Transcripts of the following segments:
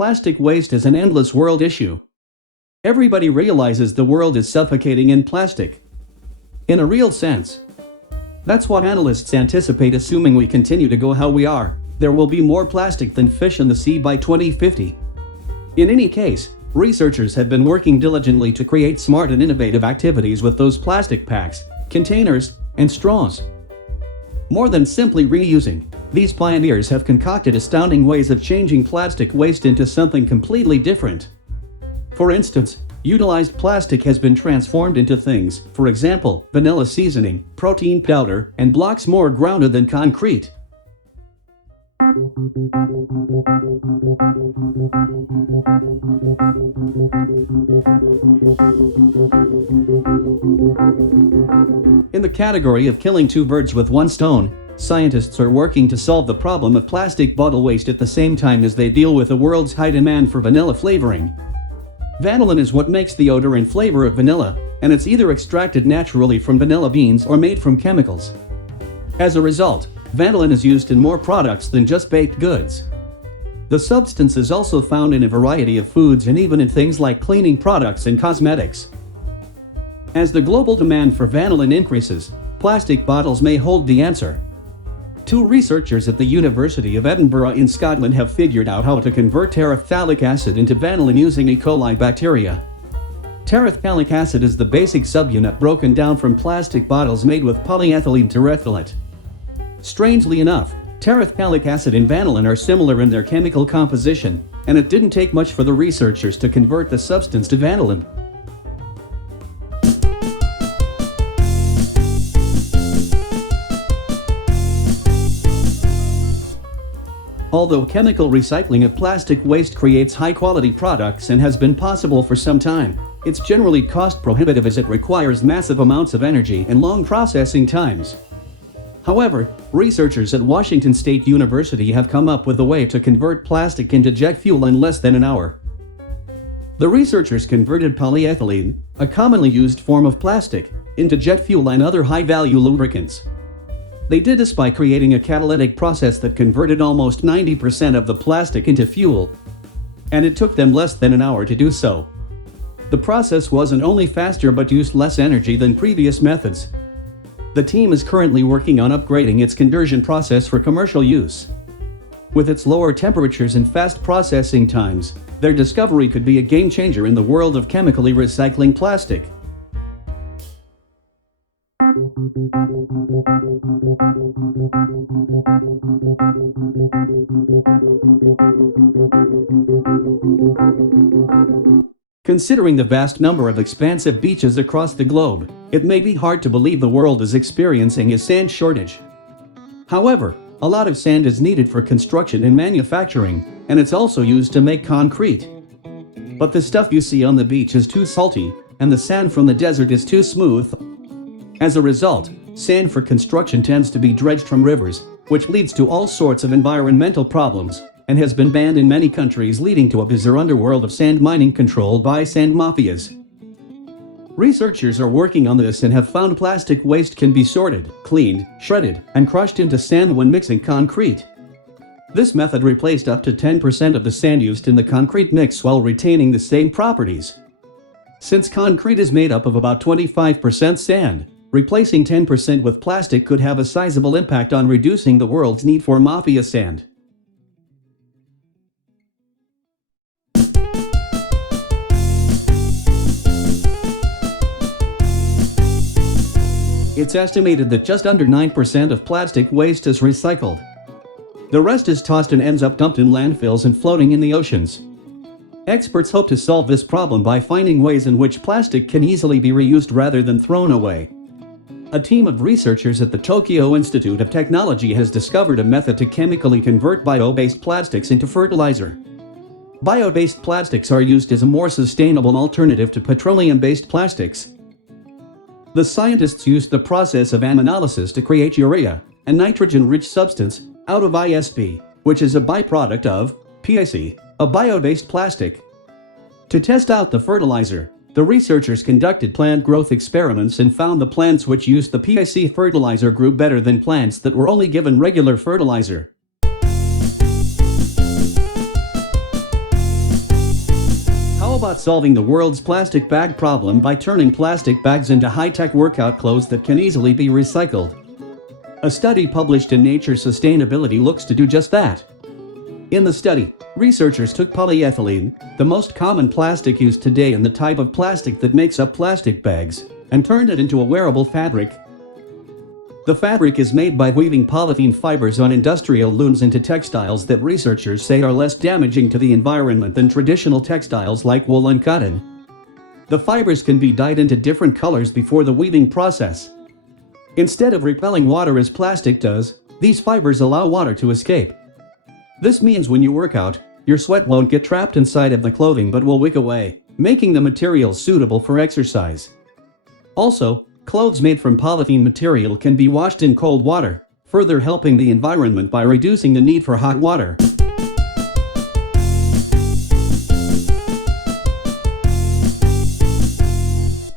plastic waste is an endless world issue. Everybody realizes the world is suffocating in plastic. In a real sense. That's what analysts anticipate, assuming we continue to go how we are. There will be more plastic than fish in the sea by 2050. In any case, researchers have been working diligently to create smart and innovative activities with those plastic packs, containers, and straws. More than simply reusing, these pioneers have concocted astounding ways of changing plastic waste into something completely different. For instance, utilized plastic has been transformed into things, for example, vanilla seasoning, protein powder, and blocks more grounded than concrete. In the category of killing two birds with one stone, scientists are working to solve the problem of plastic bottle waste at the same time as they deal with the world's high demand for vanilla flavoring. Vanillin is what makes the odor and flavor of vanilla, and it's either extracted naturally from vanilla beans or made from chemicals. As a result, vanillin is used in more products than just baked goods. The substance is also found in a variety of foods and even in things like cleaning products and cosmetics. As the global demand for vanillin increases, plastic bottles may hold the answer. Two researchers at the University of Edinburgh in Scotland have figured out how to convert terephthalic acid into vanillin using E. coli bacteria. Terephthalic acid is the basic subunit broken down from plastic bottles made with polyethylene terephthalate. Strangely enough, terephthalic acid and vanillin are similar in their chemical composition, and it didn't take much for the researchers to convert the substance to vanillin. Although chemical recycling of plastic waste creates high-quality products and has been possible for some time, it's generally cost-prohibitive as it requires massive amounts of energy and long processing times. However, researchers at Washington State University have come up with a way to convert plastic into jet fuel in less than an hour. The researchers converted polyethylene, a commonly used form of plastic, into jet fuel and other high-value lubricants. They did this by creating a catalytic process that converted almost 90% of the plastic into fuel, and it took them less than an hour to do so. The process wasn't only faster but used less energy than previous methods. The team is currently working on upgrading its conversion process for commercial use. With its lower temperatures and fast processing times, their discovery could be a game changer in the world of chemically recycling plastic. Considering the vast number of expansive beaches across the globe, it may be hard to believe the world is experiencing a sand shortage. However, a lot of sand is needed for construction and manufacturing, and it's also used to make concrete. But the stuff you see on the beach is too salty, and the sand from the desert is too smooth. As a result, sand for construction tends to be dredged from rivers, which leads to all sorts of environmental problems, and has been banned in many countries, leading to a bizarre underworld of sand mining controlled by sand mafias. Researchers are working on this and have found plastic waste can be sorted, cleaned, shredded, and crushed into sand when mixing concrete. This method replaced up to 10% of the sand used in the concrete mix while retaining the same properties. Since concrete is made up of about 25% sand, replacing 10% with plastic could have a sizable impact on reducing the world's need for mafia sand. It's estimated that just under 9% of plastic waste is recycled. The rest is tossed and ends up dumped in landfills and floating in the oceans. Experts hope to solve this problem by finding ways in which plastic can easily be reused rather than thrown away. A team of researchers at the Tokyo Institute of Technology has discovered a method to chemically convert bio-based plastics into fertilizer. Bio-based plastics are used as a more sustainable alternative to petroleum-based plastics. The scientists used the process of aminolysis to create urea, a nitrogen-rich substance, out of ISP, which is a byproduct of PIC, a bio-based plastic. To test out the fertilizer, the researchers conducted plant growth experiments and found the plants which used the PIC fertilizer grew better than plants that were only given regular fertilizer. robot solving the world's plastic bag problem by turning plastic bags into high-tech workout clothes that can easily be recycled. A study published in Nature Sustainability looks to do just that. In the study, researchers took polyethylene, the most common plastic used today and the type of plastic that makes up plastic bags, and turned it into a wearable fabric. The fabric is made by weaving polyethylene fibers on industrial looms into textiles that researchers say are less damaging to the environment than traditional textiles like wool and cotton. The fibers can be dyed into different colors before the weaving process. Instead of repelling water as plastic does, these fibers allow water to escape. This means when you work out, your sweat won't get trapped inside of the clothing but will wick away, making the material suitable for exercise. Also, clothes made from polyethylene material can be washed in cold water, further helping the environment by reducing the need for hot water.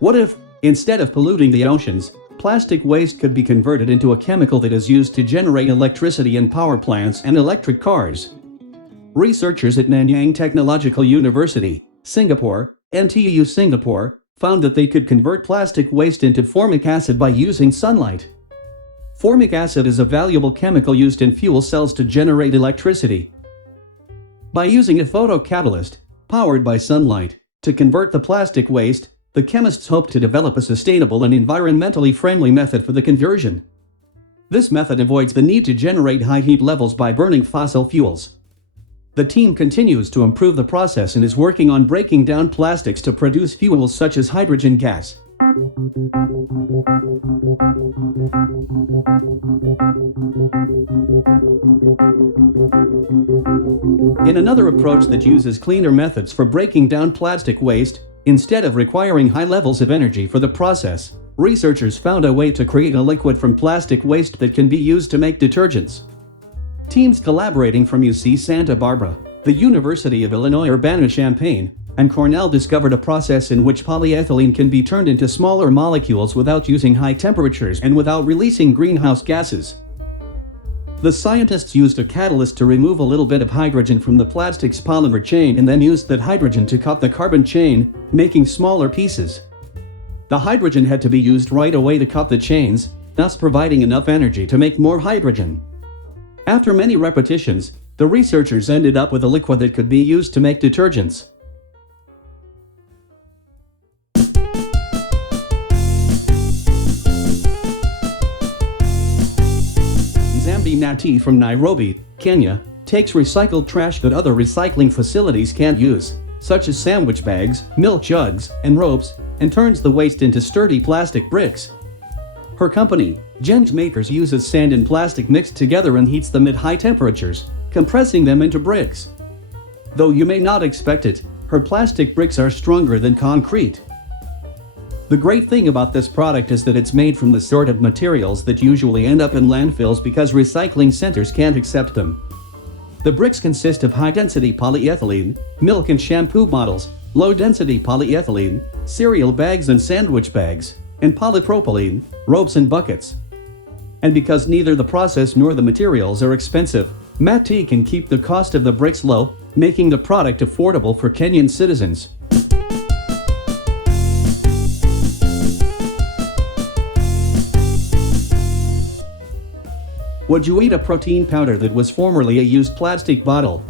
What if, instead of polluting the oceans, plastic waste could be converted into a chemical that is used to generate electricity in power plants and electric cars? Researchers at Nanyang Technological University, Singapore, NTU Singapore, found that they could convert plastic waste into formic acid by using sunlight. Formic acid is a valuable chemical used in fuel cells to generate electricity. By using a photocatalyst, powered by sunlight, to convert the plastic waste, the chemists hope to develop a sustainable and environmentally friendly method for the conversion. This method avoids the need to generate high heat levels by burning fossil fuels. The team continues to improve the process and is working on breaking down plastics to produce fuels such as hydrogen gas. In another approach that uses cleaner methods for breaking down plastic waste, instead of requiring high levels of energy for the process, researchers found a way to create a liquid from plastic waste that can be used to make detergents. Teams collaborating from UC Santa Barbara, the University of Illinois Urbana-Champaign, and Cornell discovered a process in which polyethylene can be turned into smaller molecules without using high temperatures and without releasing greenhouse gases. The scientists used a catalyst to remove a little bit of hydrogen from the plastic's polymer chain and then used that hydrogen to cut the carbon chain, making smaller pieces. The hydrogen had to be used right away to cut the chains, thus providing enough energy to make more hydrogen. After many repetitions, the researchers ended up with a liquid that could be used to make detergents. Nati from Nairobi, Kenya, takes recycled trash that other recycling facilities can't use, such as sandwich bags, milk jugs, and ropes, and turns the waste into sturdy plastic bricks. Her company, Genge Makers, uses sand and plastic mixed together and heats them at high temperatures, compressing them into bricks. Though you may not expect it, her plastic bricks are stronger than concrete. The great thing about this product is that it's made from the sort of materials that usually end up in landfills because recycling centers can't accept them. The bricks consist of high-density polyethylene, milk and shampoo bottles, low-density polyethylene, cereal bags and sandwich bags, and polypropylene, ropes and buckets. And because neither the process nor the materials are expensive, Mati can keep the cost of the bricks low, making the product affordable for Kenyan citizens. Would you eat a protein powder that was formerly a used plastic bottle?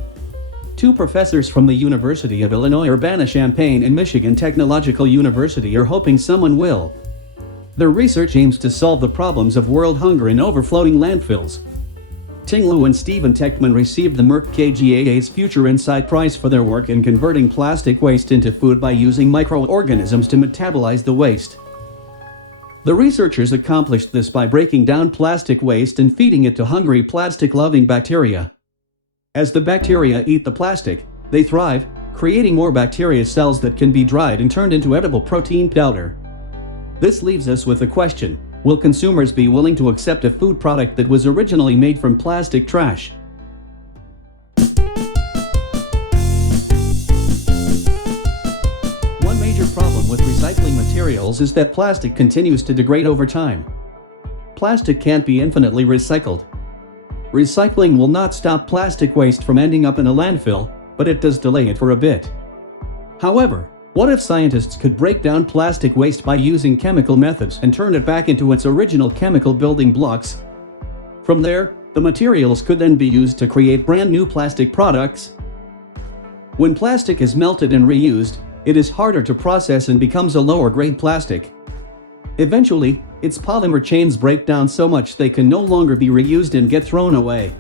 Two professors from the University of Illinois Urbana-Champaign and Michigan Technological University are hoping someone will. Their research aims to solve the problems of world hunger and overflowing landfills. Ting Lu and Stephen Techman received the Merck KGaA's Future Insight Prize for their work in converting plastic waste into food by using microorganisms to metabolize the waste. The researchers accomplished this by breaking down plastic waste and feeding it to hungry plastic-loving bacteria. As the bacteria eat the plastic, they thrive, creating more bacteria cells that can be dried and turned into edible protein powder. This leaves us with the question, will consumers be willing to accept a food product that was originally made from plastic trash? One major problem with recycling materials is that plastic continues to degrade over time. Plastic can't be infinitely recycled. Recycling will not stop plastic waste from ending up in a landfill, but it does delay it for a bit. However, what if scientists could break down plastic waste by using chemical methods and turn it back into its original chemical building blocks? From there, the materials could then be used to create brand new plastic products. When plastic is melted and reused, it is harder to process and becomes a lower grade plastic. Eventually, its polymer chains break down so much they can no longer be reused and get thrown away.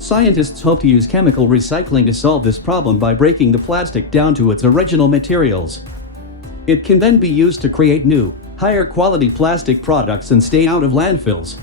Scientists hope to use chemical recycling to solve this problem by breaking the plastic down to its original materials. It can then be used to create new, higher quality plastic products and stay out of landfills.